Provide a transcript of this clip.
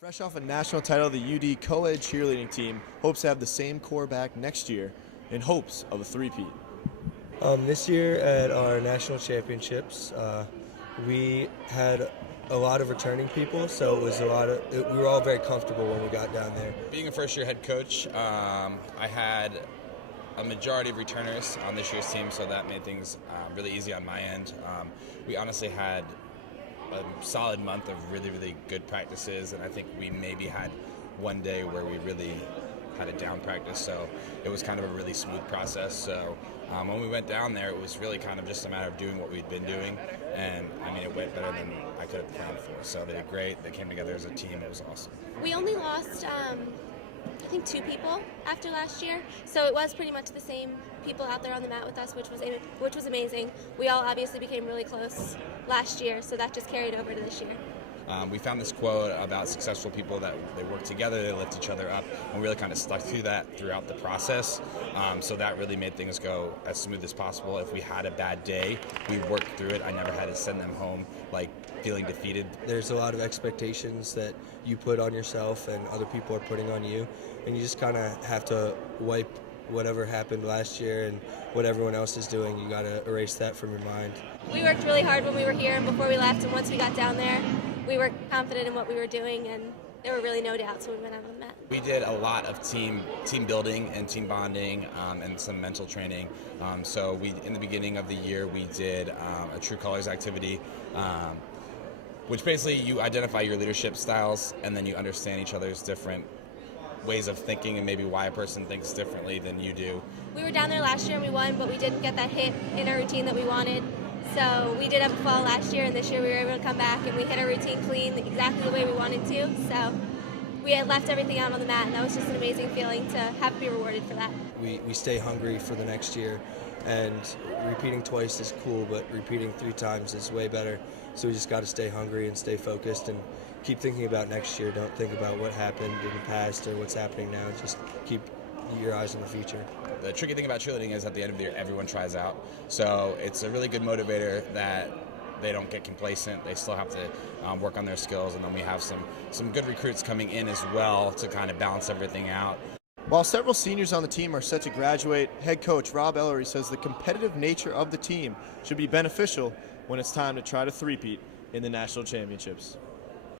Fresh off a national title, the UD co-ed cheerleading team hopes to have the same core back next year in hopes of a three-peat. This year at our national championships, we had a lot of returning people, so it was we were all very comfortable when we got down there. Being a first-year head coach, I had a majority of returners on this year's team, so that made things really easy on my end. We honestly had a solid month of really good practices, and I think we maybe had one day where we really had a down practice, so it was kind of a really smooth process. So when we went down there, it was really kind of just a matter of doing what we'd been doing, and I mean, it went better than I could have planned for. So they did great. They came together as a team. It was awesome. We only lost I think 2 people after last year, so it was pretty much the same people out there on the mat with us, which was amazing. We all obviously became really close last year, so that just carried over to this year. We found this quote about successful people that they work together, they lift each other up, and we really kind of stuck to that throughout the process. So that really made things go as smooth as possible. If we had a bad day, we worked through it. I never had to send them home like feeling defeated. There's a lot of expectations that you put on yourself and other people are putting on you, and you just kind of have to wipe whatever happened last year and what everyone else is doing. You got to erase that from your mind. We worked really hard when we were here and before we left, and once we got down there, we were confident in what we were doing, and there were really no doubts when we went out on the mat. We did a lot of team building and team bonding and some mental training. So in the beginning of the year, we did a True Colors activity, which basically you identify your leadership styles, and then you understand each other's different ways of thinking and maybe why a person thinks differently than you do. We were down there last year and we won, but we didn't get that hit in our routine that we wanted. So we did have a fall last year, and this year we were able to come back and we hit our routine clean exactly the way we wanted to. So we had left everything out on the mat, and that was just an amazing feeling to have to be rewarded for that. We stay hungry for the next year, and repeating twice is cool, but repeating 3 times is way better. So we just got to stay hungry and stay focused and keep thinking about next year. Don't think about what happened in the past or what's happening now. Just keep your eyes on the future. The tricky thing about cheerleading is at the end of the year, everyone tries out. So it's a really good motivator that they don't get complacent. They still have to work on their skills, and then we have some good recruits coming in as well to kind of balance everything out. While several seniors on the team are set to graduate, head coach Rob Ellery says the competitive nature of the team should be beneficial when it's time to try to three-peat in the national championships.